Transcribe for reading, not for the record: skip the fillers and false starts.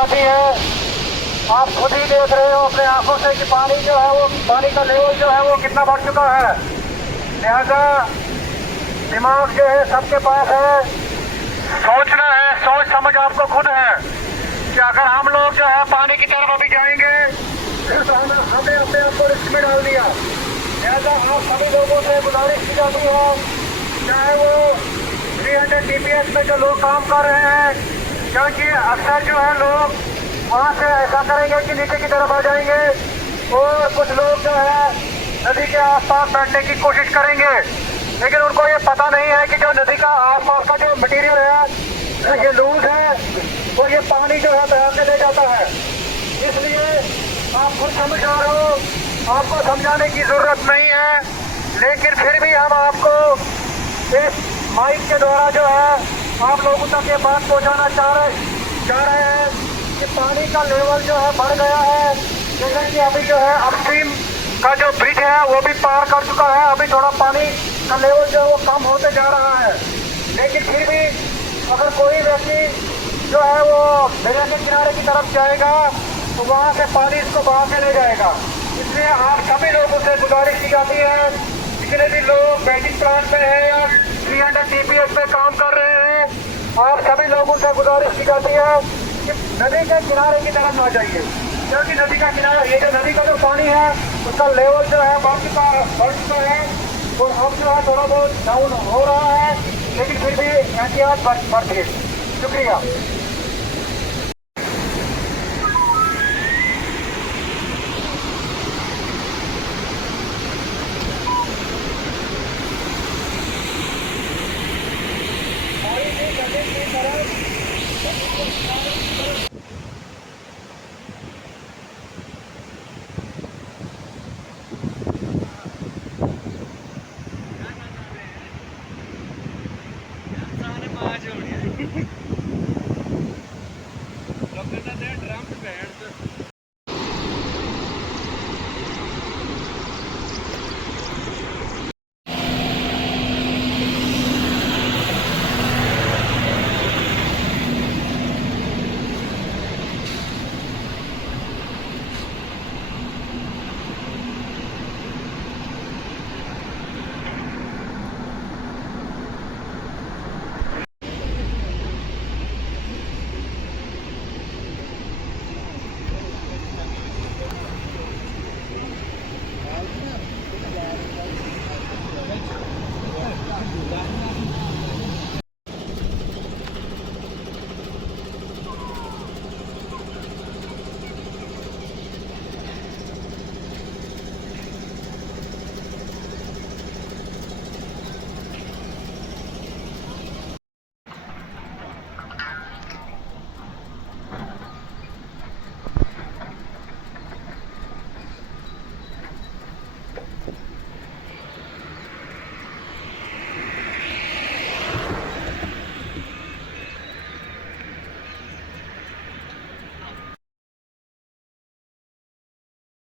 जाती है। आप खुद ही देख रहे हो अपने आंखों से कि पानी जो है वो पानी का लेवल जो है वो कितना बढ़ चुका है। लिहाजा दिमाग जो है सबके पास है, सोचना है, सोच समझ आपको खुद है कि अगर हम लोग जो है पानी की तरफ अभी जाएंगे तो हमें अपने आप को रिस्क में डाल दिया। लिहाजा आप सभी लोगों से गुजारिश की जाती है, चाहे वो 300 TPS में जो लोग काम कर रहे हैं, क्योंकि अक्सर जो है लोग वहाँ से ऐसा करेंगे कि नीचे की तरफ आ जाएंगे और कुछ लोग जो है नदी के आसपास बैठने की कोशिश करेंगे, लेकिन उनको ये पता नहीं है कि जो नदी का आसपास का जो मटेरियल है ये लूज है और ये पानी जो है बहा के ले जाता है। इसलिए आप खुद समझ आ रहे हो, आपको समझाने की जरूरत नहीं है, लेकिन फिर भी हम आपको इस माइक के द्वारा जो है आप लोगों तक ये बात पहुँचाना चाह रहे हैं कि पानी का लेवल जो है बढ़ गया है। जैसे कि अभी जो है अपस्ट्रीम का जो ब्रिज है वो भी पार कर चुका है, अभी थोड़ा पानी का लेवल जो है वो कम होते जा रहा है, लेकिन फिर भी अगर कोई व्यक्ति जो है वो दरिया के किनारे की तरफ जाएगा तो वहाँ से पानी इसको बहा के ले जाएगा। इसलिए आप सभी लोगों से गुजारिश की जाती है, जितने भी लोग बैटिंग प्लांट में है या 300 TPS में काम कर रहे हैं, आप सभी लोगों से गुजारिश की जाती है कि नदी के किनारे की तरफ ना जाइए, क्योंकि नदी का किनारा ये जो नदी का जो पानी है उसका लेवल जो है बढ़ चुका है और अब जो है थोड़ा बहुत डाउन हो रहा है, लेकिन फिर भी एहतियात बरतिए। शुक्रिया।